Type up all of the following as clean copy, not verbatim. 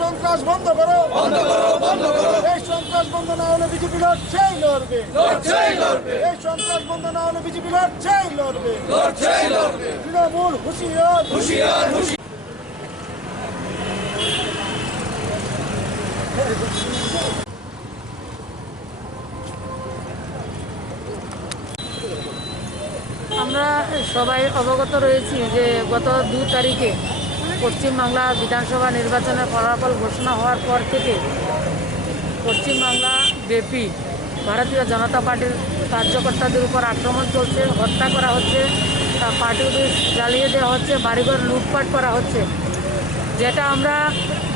সন্ত্রাস বন্ধ করো, এই সন্ত্রাস বন্ধ না হলে বিজেপি লড়ছেই লড়বে, এই সন্ত্রাস বন্ধ না হলে বিজেপি লড়ছেই লড়বে। তৃণমূল হুঁশিয়ার। আমরা সবাই অবগত রয়েছি যে গত 2 তারিখে পশ্চিমবাংলা বিধানসভা নির্বাচনের ফলাফল ঘোষণা হওয়ার পর থেকে পশ্চিমবাংলা ব্যাপী ভারতীয় জনতা পার্টির কার্যকর্তাদের উপর আক্রমণ চলছে, হত্যা করা হচ্ছে, পার্টি অফিস জ্বালিয়ে দেওয়া হচ্ছে, বাড়িঘর লুটপাট করা হচ্ছে। যেটা আমরা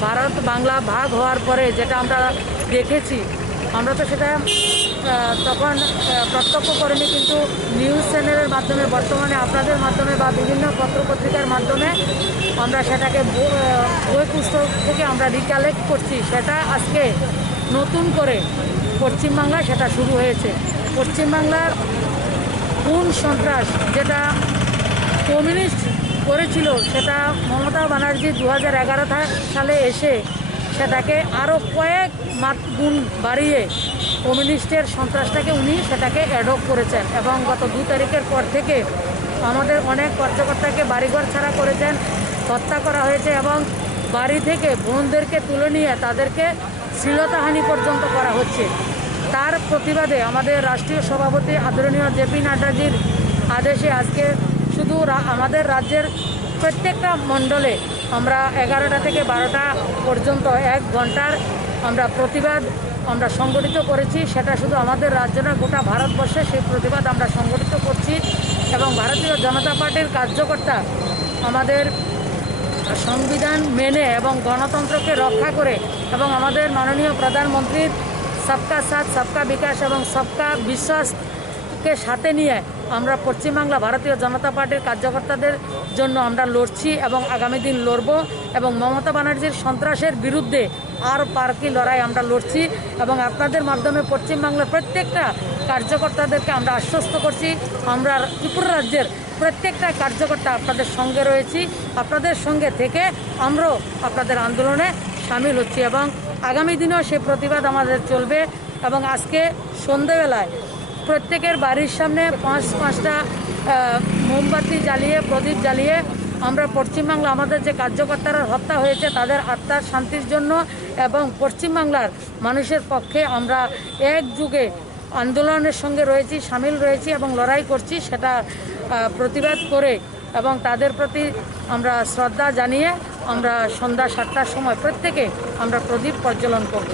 ভারত বাংলা ভাগ হওয়ার পরে যেটা আমরা দেখেছি, আমরা তো সেটা তখন প্রত্যক্ষ করিনি, কিন্তু নিউজ চ্যানেলের মাধ্যমে, বর্তমানে আপনাদের মাধ্যমে বা বিভিন্ন পত্রপত্রিকার মাধ্যমে আমরা সেটাকে বই পুস্তক থেকে আমরা রিকালেক্ট করছি। সেটা আজকে নতুন করে পশ্চিমবাংলায় সেটা শুরু হয়েছে। পশ্চিমবাংলার খুন সন্ত্রাস যেটা কমিউনিস্ট করেছিল, সেটা মমতা ব্যানার্জি 2011 সালে এসে সেটাকে আরও কয়েক গুণ বাড়িয়ে কমিউনিস্টের সন্ত্রাসটাকে উনি সেটাকে অ্যাডপ্ট করেছেন এবং গত 2 তারিখের পর থেকে আমাদের অনেক কার্যকর্তাকে বাড়িঘর ছাড়া করেছেন, হত্যা করা হয়েছে এবং বাড়ি থেকে বোনদেরকে তুলে নিয়ে তাদেরকে শ্লীলতাহানি পর্যন্ত করা হচ্ছে। তার প্রতিবাদে আমাদের রাষ্ট্রীয় সভাপতি আদরণীয় জেপি নাড্ডাজির আদেশে আজকে শুধু আমাদের রাজ্যের প্রত্যেকটা মণ্ডলে আমরা 11টা থেকে 12টা পর্যন্ত 1 ঘন্টার আমরা প্রতিবাদ আমরা সংগঠিত করেছি। সেটা শুধু আমাদের রাজ্য না, গোটা ভারতবর্ষে সেই প্রতিবাদ আমরা সংগঠিত করছি এবং ভারতীয় জনতা পার্টির কার্যকর্তা আমাদের সংবিধান মেনে এবং গণতন্ত্রকে রক্ষা করে এবং আমাদের মাননীয় প্রধানমন্ত্রীর সবকা সাথ সবকা বিকাশ এবং সবকা বিশ্বাসকে সাথে নিয়ে আমরা পশ্চিমবাংলা ভারতীয় জনতা পার্টির কার্যকর্তাদের জন্য আমরা লড়ছি এবং আগামী দিন লড়ব এবং মমতা ব্যানার্জির সন্ত্রাসের বিরুদ্ধে আর পার্কি লড়াই আমরা লড়ছি এবং আপনাদের মাধ্যমে পশ্চিমবাংলার প্রত্যেকটা কার্যকর্তাদেরকে আমরা আশ্বস্ত করছি, আমরা ত্রিপুরা রাজ্যের প্রত্যেকটা কার্যকর্তা আপনাদের সঙ্গে রয়েছি, আপনাদের সঙ্গে থেকে আমরাও আপনাদের আন্দোলনে সামিল হচ্ছি এবং আগামী দিনেও সেই প্রতিবাদ আমাদের চলবে। এবং আজকে সন্ধেবেলায় প্রত্যেকের বাড়ির সামনে 5টা মোমবাতি জ্বালিয়ে, প্রদীপ জ্বালিয়ে আমরা পশ্চিমবাংলা আমাদের যে কার্যকর্তারা হত্যা হয়েছে তাদের আত্মার শান্তির জন্য এবং পশ্চিমবাংলার মানুষের পক্ষে আমরা একযুগে আন্দোলনের সঙ্গে রয়েছি, সামিল রয়েছি এবং লড়াই করছি। সেটা প্রতিবাদ করে এবং তাদের প্রতি আমরা শ্রদ্ধা জানিয়ে আমরা সন্ধ্যা 7টার সময় প্রত্যেকে আমরা প্রদীপ প্রজ্বলন করব।